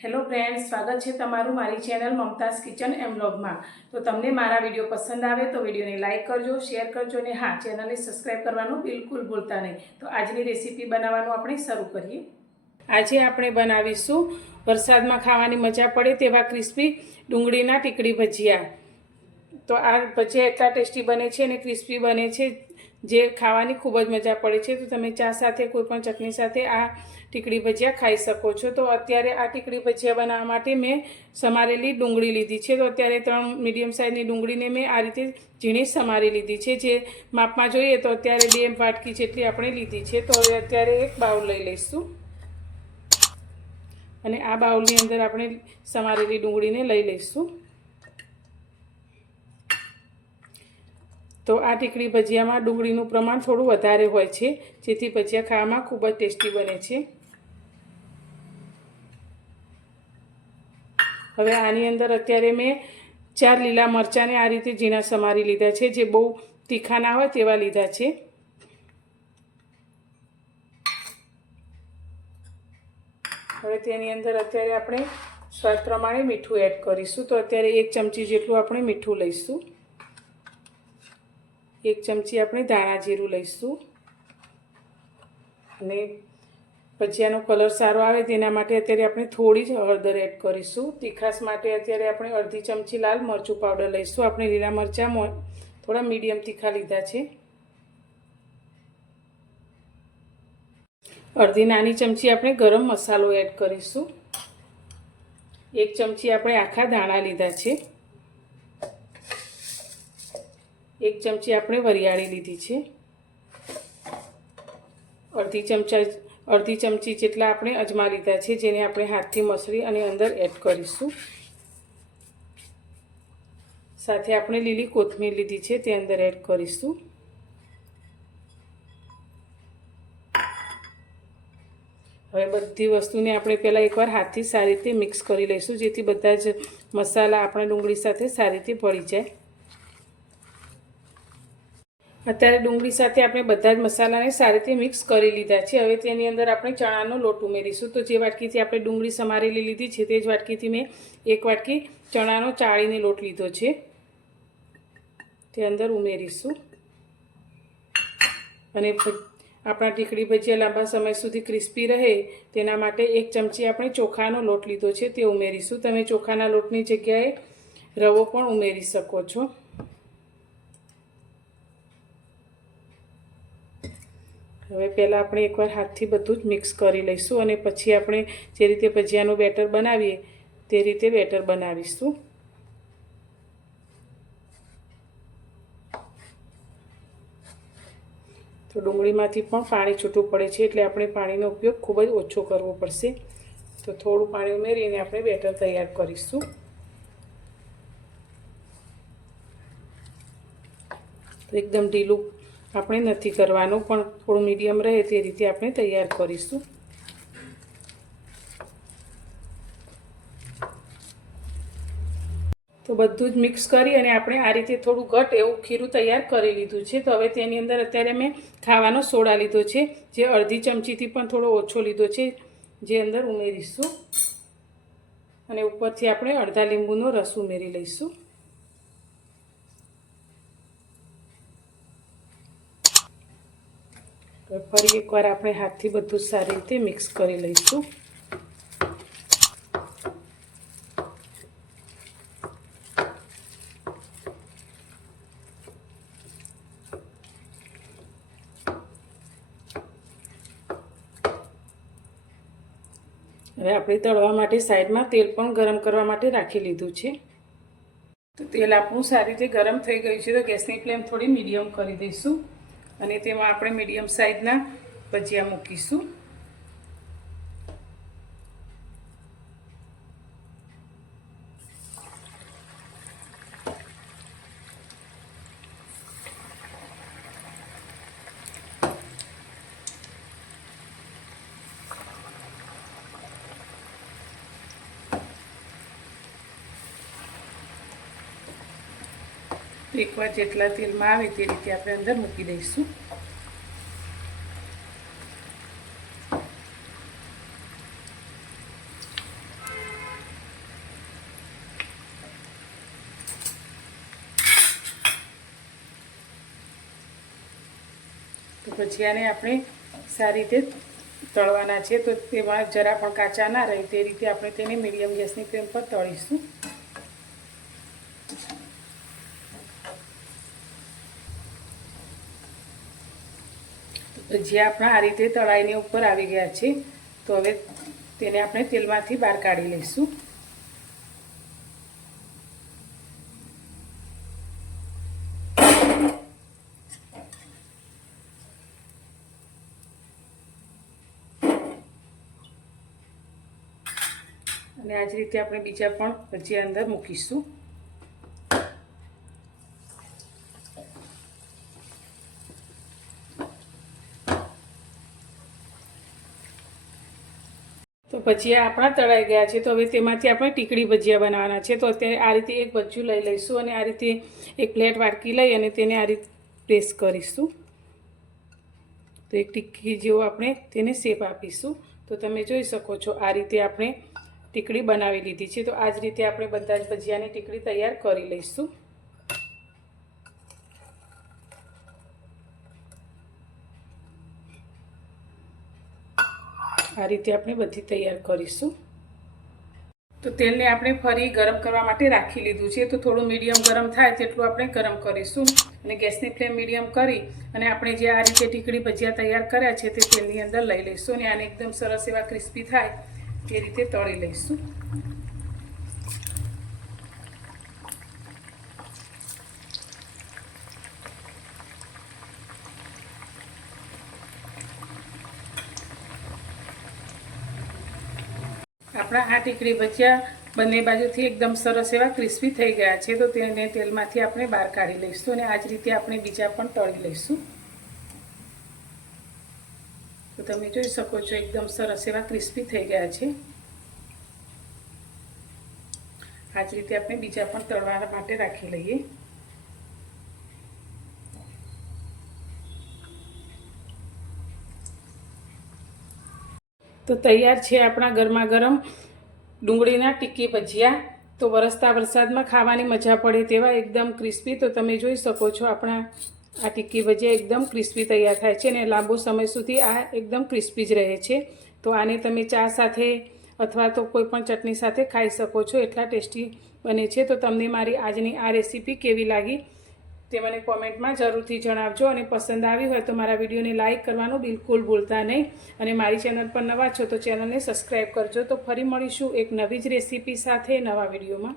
Hello friends, સ્વાગત છે તમારું મારી ચેનલ મમતાઝ કિચન એન્ડ વ્લોગમાં। તો તમને મારા વિડીયો પસંદ આવે તો વિડીયોને લાઇક કરજો, શેર કરજો અને હા, ચેનલને સબસ્ક્રાઈબ કરવાનું બિલકુલ ભૂલતા નહીં। તો આજની રેસીપી બનાવવાનું આપણે શરૂ કરીએ। આજે આપણે બનાવીશું વરસાદમાં ખાવાની મજા પડે તેવા ક્રિસ્પી ડુંગળીના ટીકડી ભજીયા। તો આ ભજીયા એટલા ટેસ્ટી બને છે અને ક્રિસ્પી બને છે જે ખાવાની ખૂબ જ મજા પડે છે। તો તમે ચા સાથે કોઈ પણ ચટણી સાથે આ ટીકડી ભજીયા ખાઈ શકો છો। તો અત્યારે આ ટીકડી ભજીયા બનાવવા માટે મેં સમારેલી ડુંગળી લીધી છે। તો અત્યારે 3 મીડિયમ સાઇઝની ડુંગળીને મેં આ રીતે ઝીણી સમારી લીધી છે। જે માપમાં જોઈએ તો અત્યારે 2 વાટકી જેટલી આપણે લીધી છે। તો હવે અત્યારે એક બાઉલ લઈ લઈશું અને આ બાઉલની અંદર આપણે સમારેલી ડુંગળીને લઈ લઈશું। તો આ ટીકડી ભજીયામાં ડુંગળીનું પ્રમાણ થોડું વધારે હોય છે જેથી ભજીયા ખાવામાં ખૂબ જ ટેસ્ટી બને છે। હવે આની અંદર અત્યારે મેં 4 લીલા મરચાંને આ રીતે ઝીણા સમારી લીધા છે, જે બહુ તીખા ના હોય તેવા લીધા છે। હવે તેની અંદર અત્યારે આપણે સ્વાદ પ્રમાણે મીઠું એડ કરીશું। તો અત્યારે 1 ચમચી જેટલું આપણે મીઠું લઈશું, 1 ચમચી આપણે ધાણા જીરું લઈશું અને ભજીયાનો કલર સારો આવે તેના માટે અત્યારે આપણે થોડી જ હળદર એડ કરીશું। તીખાશ માટે અત્યારે આપણે અડધી ચમચી લાલ મરચું પાવડર લઈશું। આપણે લીલા મરચાં થોડા મીડિયમ તીખા લીધા છે। અડધી નાની ચમચી આપણે ગરમ મસાલો એડ કરીશું। 1 ચમચી આપણે આખા ધાણા લીધા છે। 1 ચમચી આપણે વરિયાળી લીધી છે। અડધી ચમચી જેટલા આપણે અજમા લીધા છે, જેને આપણે હાથથી મસળી અને અંદર એડ કરીશું। સાથે આપણે લીલી કોથમીર લીધી છે તે અંદર એડ કરીશું। હવે બધી વસ્તુને આપણે પહેલાં એકવાર હાથથી સારી રીતે મિક્સ કરી લઈશું, જેથી બધા જ મસાલા આપણા ડુંગળી સાથે સારી રીતે ભળી જાય। અત્યારે ડુંગળી સાથે આપણે બધા જ મસાલાને સારી રીતે મિક્સ કરી લીધા છે। હવે તેની અંદર આપણે ચણાનો લોટ ઉમેરીશું। તો જે વાટકીથી આપણે ડુંગળી સમારેલી લીધી છે તે જ વાટકીથી મેં 1 વાટકી ચણાનો ચાળીને લોટ લીધો છે, તે અંદર ઉમેરીશું અને આપણા ટીકડી ભજીયા લાંબા સમય સુધી ક્રિસ્પી રહે તેના માટે 1 ચમચી આપણે ચોખાનો લોટ લીધો છે તે ઉમેરીશું। તમે ચોખાના લોટની જગ્યાએ રવો પણ ઉમેરી શકો છો। હવે પહેલાં આપણે એકવાર હાથથી બધું જ મિક્સ કરી લઈશું અને પછી આપણે જે રીતે ભજીયાનું બેટર બનાવીએ તે રીતે બેટર બનાવીશું। તો ડુંગળીમાંથી પણ પાણી છૂટું પડે છે, એટલે આપણે પાણીનો ઉપયોગ ખૂબ જ ઓછો કરવો પડશે। તો થોડું પાણી ઉમેરીને આપણે બેટર તૈયાર કરીશું। તો એકદમ ઢીલું આપણે નથી કરવાનું, પણ થોડું મીડિયમ રહે તે રીતે આપણે તૈયાર કરીશું। તો બધું જ મિક્સ કરી અને આપણે આ રીતે થોડું ઘટ એવું ખીરું તૈયાર કરી લીધું છે। તો હવે તેની અંદર અત્યારે મેં ખાવાનો સોડા લીધો છે, જે અડધી ચમચીથી પણ થોડો ઓછો લીધો છે, જે અંદર ઉમેરીશું અને ઉપરથી આપણે અડધા લીંબુનો રસ ઉમેરી લઈશું। ફરી એકવાર આપણે હાથથી બધું સારી રીતે મિક્સ કરી લઈશું। હવે આપણે તળવા માટે સાઈડમાં તેલ પણ ગરમ કરવા માટે રાખી લીધું છે। તો તેલ આપણું સારી રીતે ગરમ થઈ ગયું છે। તો ગેસની ફ્લેમ થોડી મીડિયમ કરી દઈશું અને તેમાં આપણે મીડિયમ સાઇઝના ભજીયા મૂકીશું। એકવાર જેટલા તેલમાં આવે તે રીતે આપણે અંદર મૂકી દઈશું। તો ભજીયાને આપણે સારી રીતે તળવાના છે, તો તેમાં જરા પણ કાચા ના રહે તે રીતે આપણે તેને મીડિયમ ગેસની ફ્લેમ પર તળીશું. ભજીયા આપણા આ રીતે તળાઈને ઉપર આવી ગયા છે. તો હવે તેને આપણે તેલમાંથી બહાર કાઢી લઈશું. અને આ જ રીતે આપણે બીજા પણ ભજીયા અંદર મૂકીશું. તો ભજીયા આપણા તળાઈ ગયા છે. તો હવે તેમાંથી આપણે ટીકડી ભજીયા બનાવવાના છે. તો અત્યારે આ રીતે એક ભજીયું લઈ લઈશું અને આ રીતે એક પ્લેટ વાટકી લઈ અને તેને આ રીતે પ્રેસ કરીશું. તો એક ટીક્કી જેવો આપણે તેને શેપ આપીશું. તો તમે જોઈ શકો છો આ રીતે આપણે ટીકડી બનાવી લીધી છે. તો આ જ રીતે આપણે બધા જ ભજીયાની ટીકડી તૈયાર કરી લઈશું. આ રીતે આપણે બધી તૈયાર કરીશું. તો તેલને આપણે ફરી ગરમ કરવા માટે રાખી લીધું છે. તો થોડું મીડિયમ ગરમ થાય તેટલું આપણે ગરમ કરીશું અને ગેસની ફ્લેમ મીડિયમ કરી અને આપણે જે આ રીતે ટીકડી ભજીયા તૈયાર કર્યા છે તે તેલની અંદર લઈ લઈશું અને આને એકદમ સરસ એવા ક્રિસ્પી થાય તે રીતે તળી લઈશું. આપણા આ ટીકડી ભજીયા બંને બાજુથી એકદમ સરસ એવા ક્રિસ્પી થઈ ગયા છે. તો તેને તેલમાંથી આપણે બહાર કાઢી લઈશું અને આ જ રીતે આપણે બીજા પણ તળી લઈશું. તો તમે જોઈ શકો છો એકદમ સરસ એવા ક્રિસ્પી થઈ ગયા છે. આ જ રીતે આપણે બીજા પણ તળવા માટે રાખી લઈએ. તો તૈયાર છે આપણા ગરમા ગરમ ડુંગળીના ટીક્કી ભજીયા. તો વરસતા વરસાદમાં ખાવાની મજા પડે તેવા એકદમ ક્રિસ્પી. તો તમે જોઈ શકો છો આપણા આ ટીક્કી ભજીયા એકદમ ક્રિસ્પી તૈયાર થાય છે અને લાંબો સમય સુધી આ એકદમ ક્રિસ્પી જ રહે છે. તો આને તમે ચા સાથે અથવા તો કોઈ પણ ચટણી સાથે ખાઈ શકો છો, એટલા ટેસ્ટી બને છે. તો તમને મારી આજની આ રેસીપી કેવી લાગી તે મને કોમેન્ટમાં જરૂરથી જણાવજો અને પસંદ આવી હોય તો મારા વિડીયોને લાઇક કરવાનું બિલકુલ ભૂલતા નહીં અને મારી ચેનલ પર નવા છો તો ચેનલને સબસ્ક્રાઈબ કરજો. તો ફરી મળીશું એક નવી જ રેસીપી સાથે નવા વિડીયોમાં.